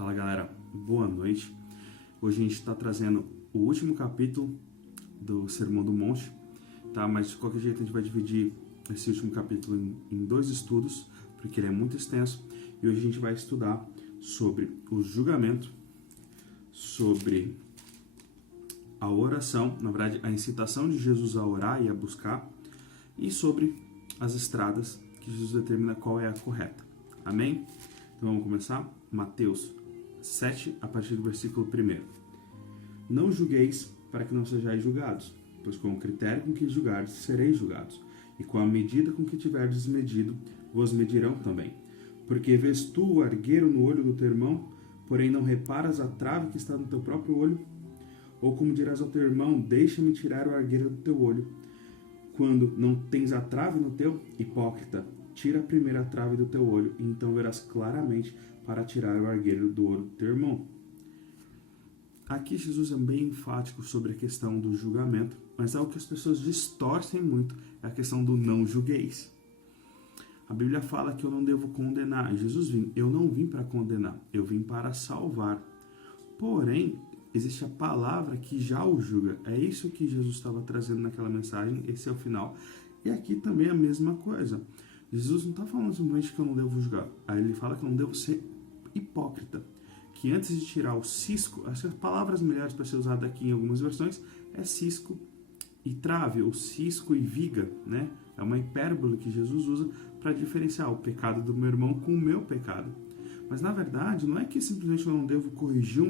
Fala galera, boa noite. Hoje a gente está trazendo o último capítulo do Sermão do Monte, tá? Mas de qualquer jeito a gente vai dividir esse último capítulo em dois estudos, porque ele é muito extenso. E hoje a gente vai estudar sobre o julgamento, sobre a oração, na verdade a incitação de Jesus a orar e a buscar, e sobre as estradas que Jesus determina qual é a correta. Amém? Então vamos começar? Mateus 7, a partir do versículo 1. Não julgueis para que não sejais julgados, pois com o critério com que julgardes sereis julgados, e com a medida com que tiverdes medido, vos medirão também. Porque vês tu o argueiro no olho do teu irmão, porém não reparas a trave que está no teu próprio olho? Ou como dirás ao teu irmão, deixa-me tirar o argueiro do teu olho, quando não tens a trave no teu? Hipócrita, tira primeiro a trave do teu olho, e então verás claramente para tirar o argueiro do olho do teu irmão. Aqui Jesus é bem enfático sobre a questão do julgamento, mas algo que as pessoas distorcem muito é a questão do não julgueis. A Bíblia fala que eu não devo condenar. Eu não vim para condenar, eu vim para salvar. Porém, existe a palavra que já o julga. É isso que Jesus estava trazendo naquela mensagem, esse é o final. E aqui também é a mesma coisa. Jesus não está falando simplesmente que eu não devo julgar. Aí ele fala que eu não devo ser hipócrita. Que antes de tirar o cisco, as palavras melhores para ser usada aqui em algumas versões é cisco e trave, ou cisco e viga, né? É uma hipérbole que Jesus usa para diferenciar o pecado do meu irmão com o meu pecado. Mas na verdade, não é que simplesmente eu não devo corrigir o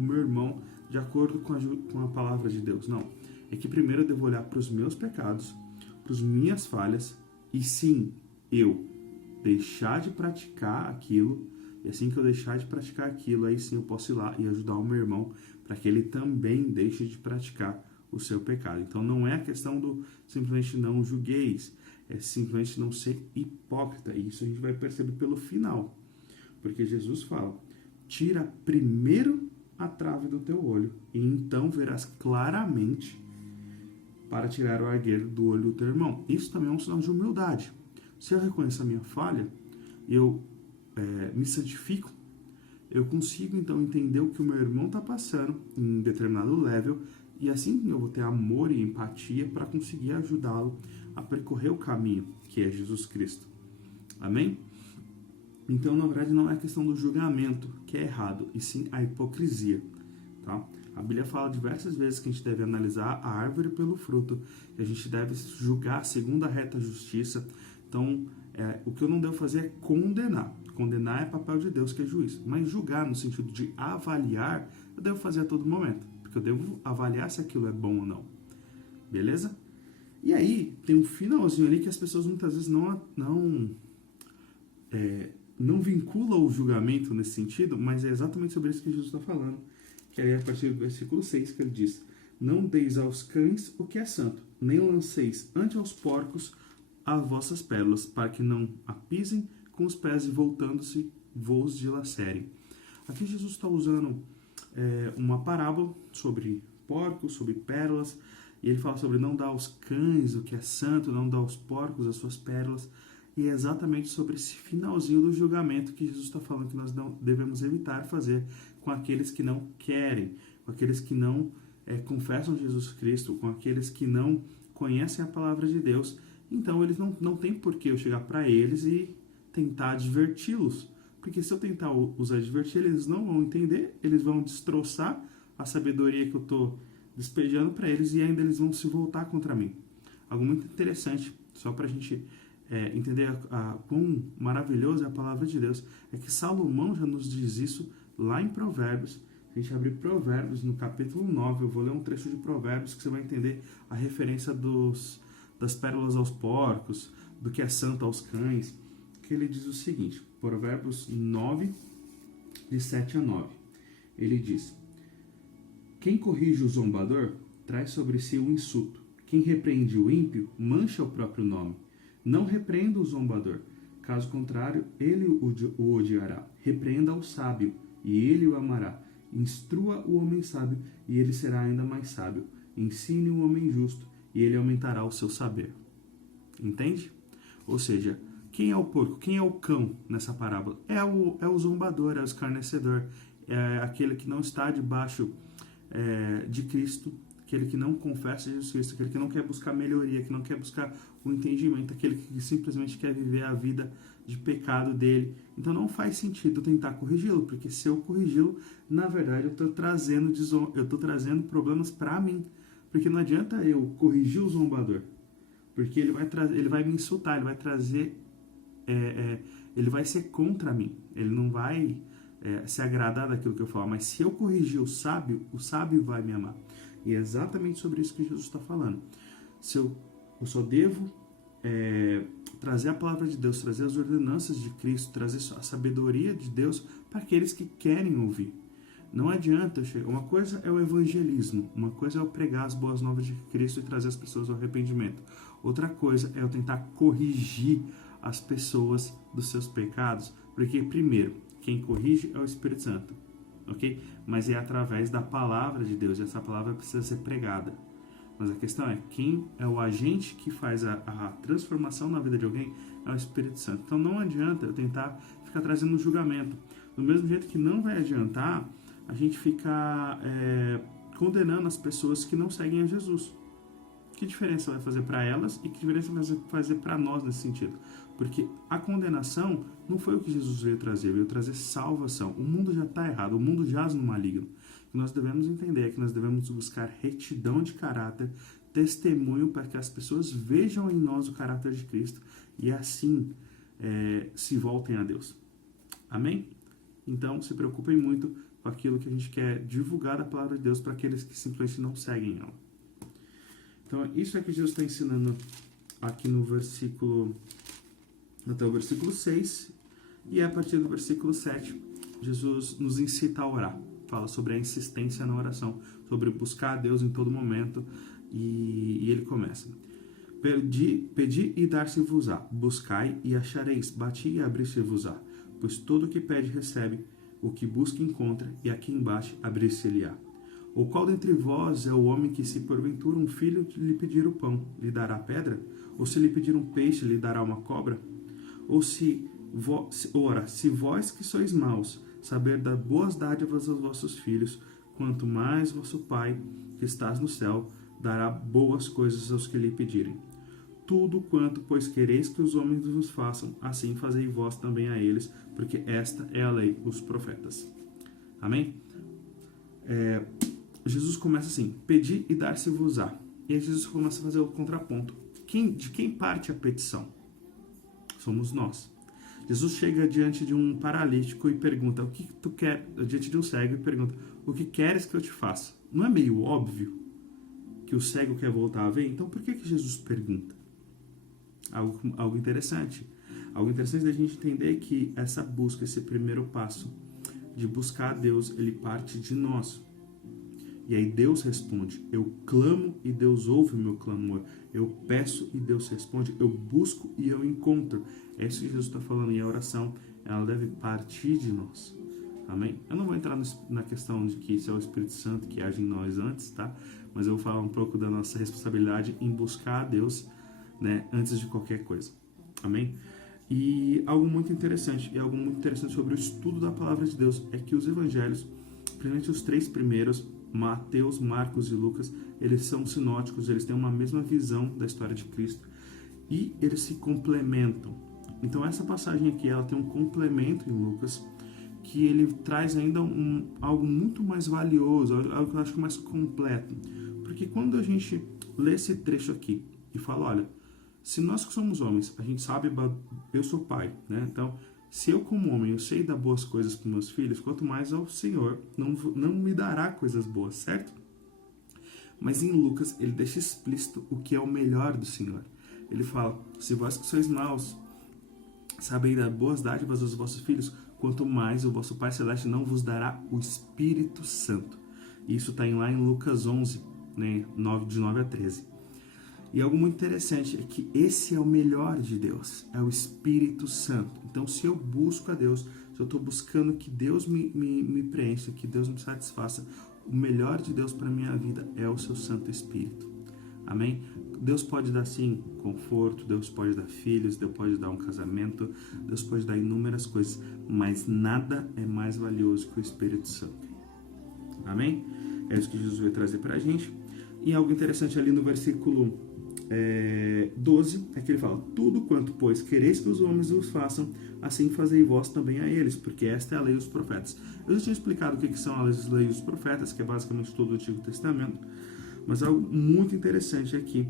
meu irmão de acordo com a palavra de Deus, não. É que primeiro eu devo olhar para os meus pecados, para as minhas falhas, e sim, eu deixar de praticar aquilo, e assim que eu deixar de praticar aquilo, aí sim eu posso ir lá e ajudar o meu irmão para que ele também deixe de praticar o seu pecado. Então não é a questão do simplesmente não julgueis, é simplesmente não ser hipócrita. E isso a gente vai perceber pelo final. Porque Jesus fala, tira primeiro a trave do teu olho, e então verás claramente para tirar o argueiro do olho do teu irmão. Isso também é um sinal de humildade. Se eu reconheço a minha falha, eu me santifico, eu consigo então entender o que o meu irmão está passando em determinado level, e assim eu vou ter amor e empatia para conseguir ajudá-lo a percorrer o caminho que é Jesus Cristo. Amém? Então, na verdade, não é a questão do julgamento que é errado, e sim a hipocrisia. Tá? A Bíblia fala diversas vezes que a gente deve analisar a árvore pelo fruto, que a gente deve julgar segundo a reta justiça. Então, o que eu não devo fazer é condenar. Condenar é papel de Deus, que é juiz. Mas julgar, no sentido de avaliar, eu devo fazer a todo momento. Porque eu devo avaliar se aquilo é bom ou não. Beleza? E aí, tem um finalzinho ali que as pessoas muitas vezes não vinculam o julgamento nesse sentido, mas é exatamente sobre isso que Jesus está falando. Que é a partir do versículo 6 que ele diz: não deis aos cães o que é santo, nem lanceis ante aos porcos as vossas pérolas, para que não a pisem com os pés e voltando-se vos dilacerem. Aqui Jesus está usando uma parábola sobre porcos, sobre pérolas, e ele fala sobre não dar aos cães o que é santo, não dar aos porcos as suas pérolas, e é exatamente sobre esse finalzinho do julgamento que Jesus está falando que nós não devemos evitar fazer com aqueles que não querem, com aqueles que não confessam Jesus Cristo, com aqueles que não conhecem a palavra de Deus. Então eles não tem por que eu chegar para eles e tentar adverti-los, porque se eu tentar os advertir, eles não vão entender, eles vão destroçar a sabedoria que eu estou despejando para eles, e ainda eles vão se voltar contra mim. Algo muito interessante, só para a gente entender quão maravilhosa é a palavra de Deus, é que Salomão já nos diz isso lá em Provérbios. Se a gente abrir Provérbios no capítulo 9, eu vou ler um trecho de Provérbios que você vai entender a referência das pérolas aos porcos, do que é santo aos cães, que ele diz o seguinte, Provérbios 9, de 7 a 9. Ele diz: quem corrige o zombador traz sobre si o insulto. Quem repreende o ímpio mancha o próprio nome. Não repreenda o zombador, caso contrário, ele o odiará. Repreenda o sábio, e ele o amará. Instrua o homem sábio, e ele será ainda mais sábio. Ensine o homem justo, e ele aumentará o seu saber. Entende? Ou seja, Quem é o porco? Quem é o cão nessa parábola? É o zombador, é o escarnecedor, é aquele que não está debaixo de Cristo, aquele que não confessa Jesus Cristo, aquele que não quer buscar melhoria, que não quer buscar o entendimento, aquele que simplesmente quer viver a vida de pecado dele. Então não faz sentido eu tentar corrigi-lo, porque se eu corrigi-lo, na verdade eu estou trazendo problemas para mim, porque não adianta eu corrigir o zombador, porque ele vai me insultar, ele vai trazer, ele vai ser contra mim, ele não vai se agradar daquilo que eu falo, mas se eu corrigir o sábio vai me amar. E é exatamente sobre isso que Jesus está falando. Se eu só devo trazer a palavra de Deus, trazer as ordenanças de Cristo, trazer a sabedoria de Deus para aqueles que querem ouvir. Não adianta eu chegar. Uma coisa é o evangelismo, uma coisa é eu pregar as boas novas de Cristo e trazer as pessoas ao arrependimento. Outra coisa é eu tentar corrigir as pessoas dos seus pecados, porque primeiro, quem corrige é o Espírito Santo, ok? Mas é através da palavra de Deus, e essa palavra precisa ser pregada. Mas a questão é, quem é o agente que faz a transformação na vida de alguém é o Espírito Santo. Então não adianta eu tentar ficar trazendo um julgamento. Do mesmo jeito que não vai adiantar a gente ficar condenando as pessoas que não seguem a Jesus. Que diferença vai fazer para elas e que diferença vai fazer para nós nesse sentido? Porque a condenação não foi o que Jesus veio trazer salvação. O mundo já está errado, o mundo jaz no maligno. O que nós devemos entender é que nós devemos buscar retidão de caráter, testemunho para que as pessoas vejam em nós o caráter de Cristo e assim se voltem a Deus. Amém? Então, se preocupem muito com aquilo que a gente quer divulgar da palavra de Deus para aqueles que simplesmente não seguem ela. Então, isso é que Jesus está ensinando aqui no versículo, até o versículo 6, e a partir do versículo 7, Jesus nos incita a orar. Fala sobre a insistência na oração, sobre buscar a Deus em todo momento, e ele começa. Pedi e dar-se-vos-á, buscai e achareis, bati e abrir-se-vos-á, pois todo o que pede recebe, o que busca encontra, e a quem bate abrir-se-lhe-á. Ou qual dentre vós é o homem que, se porventura um filho lhe pedir o pão, lhe dará pedra? Ou se lhe pedir um peixe, lhe dará uma cobra? Ou se vós que sois maus, saber dar boas dádivas aos vossos filhos, quanto mais vosso Pai, que estás no céu, dará boas coisas aos que lhe pedirem. Tudo quanto, pois, quereis que os homens vos façam, assim fazei vós também a eles, porque esta é a lei, os profetas. Amém? Jesus começa assim, pedi e dar-se-vos-á. E aí Jesus começa a fazer o contraponto. De quem parte a petição? Somos nós. Jesus chega diante de um paralítico e pergunta, o que tu quer? Diante de um cego e pergunta, o que queres que eu te faça? Não é meio óbvio que o cego quer voltar a ver? Então por que Jesus pergunta? Algo interessante. Algo interessante da gente entender que essa busca, esse primeiro passo de buscar a Deus, ele parte de nós. E aí Deus responde. Eu clamo e Deus ouve o meu clamor. Eu peço e Deus responde. Eu busco e eu encontro. É isso que Jesus está falando. E a oração, ela deve partir de nós. Amém? Eu não vou entrar na questão de que isso é o Espírito Santo que age em nós antes, tá? Mas eu vou falar um pouco da nossa responsabilidade em buscar a Deus, né, antes de qualquer coisa. Amém? E algo muito interessante sobre o estudo da palavra de Deus é que os evangelhos, principalmente os 3 primeiros, Mateus, Marcos e Lucas, eles são sinóticos, eles têm uma mesma visão da história de Cristo e eles se complementam. Então essa passagem aqui, ela tem um complemento em Lucas, que ele traz ainda algo muito mais valioso, algo que eu acho mais completo. Porque quando a gente lê esse trecho aqui e fala, olha, se nós que somos homens, a gente sabe, eu sou pai, né? Então, se eu como homem, eu sei dar boas coisas para meus filhos, quanto mais ao Senhor não me dará coisas boas, certo? Mas em Lucas, ele deixa explícito o que é o melhor do Senhor. Ele fala, se vós que sois maus, sabeis dar boas dádivas aos vossos filhos, quanto mais o vosso Pai Celeste não vos dará o Espírito Santo. Isso está lá em Lucas 11, né, de 9 a 13. E algo muito interessante é que esse é o melhor de Deus, é o Espírito Santo. Então, se eu busco a Deus, se eu estou buscando que Deus me preencha, que Deus me satisfaça, o melhor de Deus para a minha vida é o seu Santo Espírito. Amém? Deus pode dar, sim, conforto, Deus pode dar filhos, Deus pode dar um casamento, Deus pode dar inúmeras coisas, mas nada é mais valioso que o Espírito Santo. Amém? É isso que Jesus veio trazer para a gente. E algo interessante ali no versículo 12, é que ele fala: tudo quanto, pois, quereis que os homens os façam, assim fazei vós também a eles, porque esta é a lei dos profetas. Eu já tinha explicado o que são as leis dos profetas, que é basicamente todo o Antigo Testamento, mas algo muito interessante aqui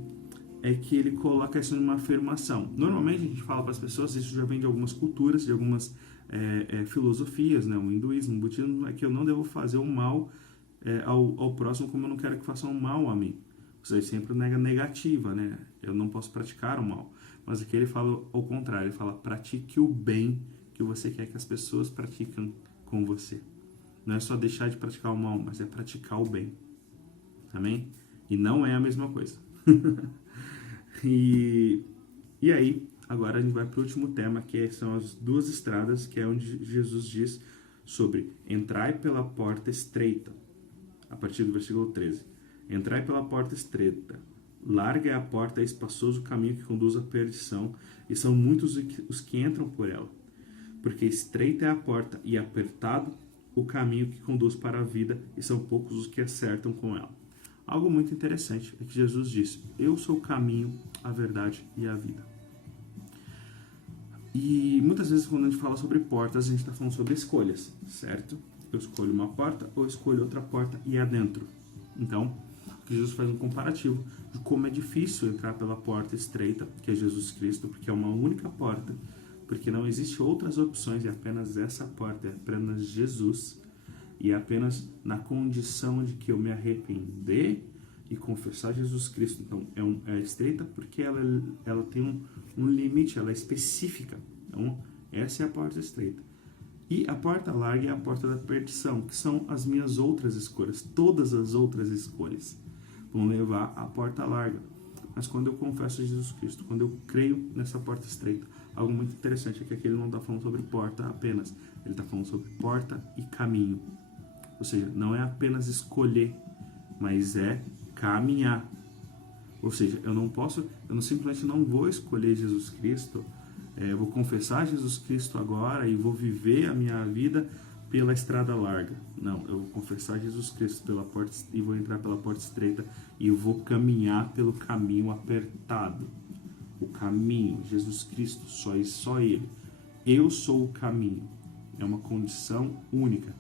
é que ele coloca isso numa afirmação. Normalmente a gente fala para as pessoas, isso já vem de algumas culturas, de algumas filosofias, né? O hinduísmo, o budismo, é que eu não devo fazer o mal ao próximo como eu não quero que façam mal a mim. Ou seja, sempre negativa, né? Eu não posso praticar o mal. Mas aqui ele fala ao contrário, ele fala: pratique o bem que você quer que as pessoas pratiquem com você. Não é só deixar de praticar o mal, mas é praticar o bem. Amém? E não é a mesma coisa. E aí, agora a gente vai para o último tema, que são as duas estradas, que é onde Jesus diz sobre entrai pela porta estreita, a partir do versículo 13. Entrai pela porta estreita, larga é a porta, é espaçoso o caminho que conduz à perdição, e são muitos os que entram por ela. Porque estreita é a porta e apertado o caminho que conduz para a vida, e são poucos os que acertam com ela. Algo muito interessante é que Jesus disse: eu sou o caminho, a verdade e a vida. E muitas vezes quando a gente fala sobre portas, a gente está falando sobre escolhas, certo? Eu escolho uma porta ou escolho outra porta e adentro. Então, Jesus faz um comparativo de como é difícil entrar pela porta estreita, que é Jesus Cristo, porque é uma única porta, porque não existe outras opções, é apenas essa porta, é apenas Jesus. E é apenas na condição de que eu me arrepender e confessar Jesus Cristo. Então, é estreita porque ela tem um limite, ela é específica. Então, essa é a porta estreita. E a porta larga é a porta da perdição, que são as minhas outras escolhas. Todas as outras escolhas vão levar à porta larga. Mas quando eu confesso Jesus Cristo, quando eu creio nessa porta estreita, algo muito interessante é que aqui ele não está falando sobre porta apenas, ele está falando sobre porta e caminho. Ou seja, não é apenas escolher, mas é caminhar. Ou seja, eu simplesmente não vou escolher Jesus Cristo, eu vou confessar Jesus Cristo agora e vou viver a minha vida pela estrada larga. Não, eu vou confessar Jesus Cristo pela porta e vou entrar pela porta estreita e vou caminhar pelo caminho apertado. O caminho, Jesus Cristo, só Ele. Eu sou o caminho. É uma condição única.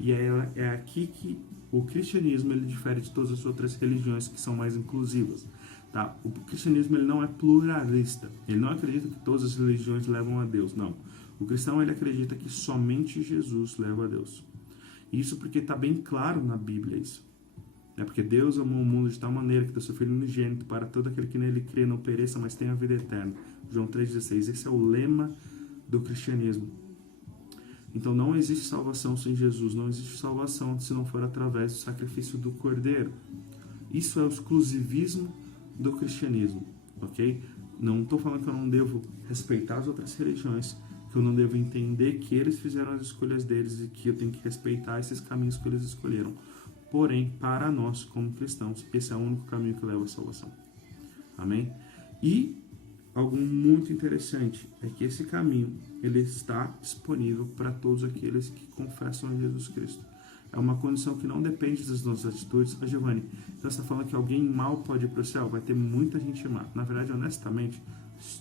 E é aqui que o cristianismo ele difere de todas as outras religiões que são mais inclusivas. Tá? O cristianismo ele não é pluralista. Ele não acredita que todas as religiões levam a Deus. Não. O cristão ele acredita que somente Jesus leva a Deus. Isso porque está bem claro na Bíblia isso. É porque Deus amou o mundo de tal maneira que deu seu Filho unigênito para todo aquele que nele crê não pereça, mas tenha a vida eterna. João 3,16. Esse é o lema do cristianismo. Então não existe salvação sem Jesus, não existe salvação se não for através do sacrifício do Cordeiro. Isso é o exclusivismo do cristianismo, ok? Não estou falando que eu não devo respeitar as outras religiões, que eu não devo entender que eles fizeram as escolhas deles e que eu tenho que respeitar esses caminhos que eles escolheram. Porém, para nós, como cristãos, esse é o único caminho que leva à salvação. Amém? E algo muito interessante é que esse caminho ele está disponível para todos aqueles que confessam a Jesus Cristo. É uma condição que não depende das nossas atitudes. Giovanni, então você está falando que alguém mal pode ir para o céu? Vai ter muita gente má. Na verdade, honestamente,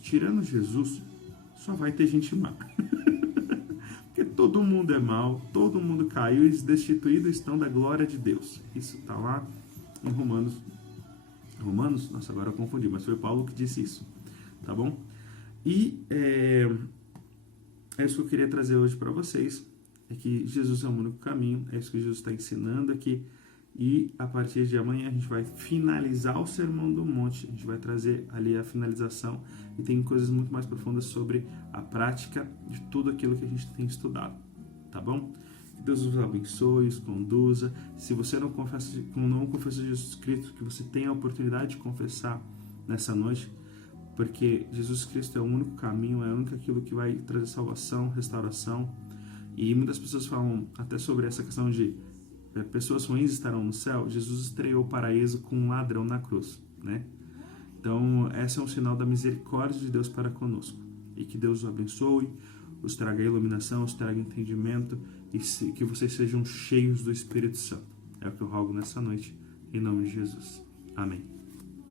tirando Jesus, só vai ter gente má. Porque todo mundo é mal, todo mundo caiu e destituídos estão da glória de Deus. Isso está lá em Romanos. Romanos? Nossa, agora eu confundi, mas foi Paulo que disse isso. Tá bom? E é isso que eu queria trazer hoje para vocês, é que Jesus é o único caminho, é isso que Jesus está ensinando aqui, e a partir de amanhã a gente vai finalizar o Sermão do Monte, a gente vai trazer ali a finalização, e tem coisas muito mais profundas sobre a prática de tudo aquilo que a gente tem estudado, tá bom? Que Deus os abençoe, os conduza. Se você não confessa Jesus Cristo, que você tenha a oportunidade de confessar nessa noite, porque Jesus Cristo é o único caminho, é o único aquilo que vai trazer salvação, restauração. E muitas pessoas falam até sobre essa questão de pessoas ruins estarão no céu. Jesus estreou o paraíso com um ladrão na cruz, né? Então, esse é um sinal da misericórdia de Deus para conosco. E que Deus os abençoe, os traga iluminação, os traga entendimento e que vocês sejam cheios do Espírito Santo. É o que eu rogo nessa noite, em nome de Jesus. Amém.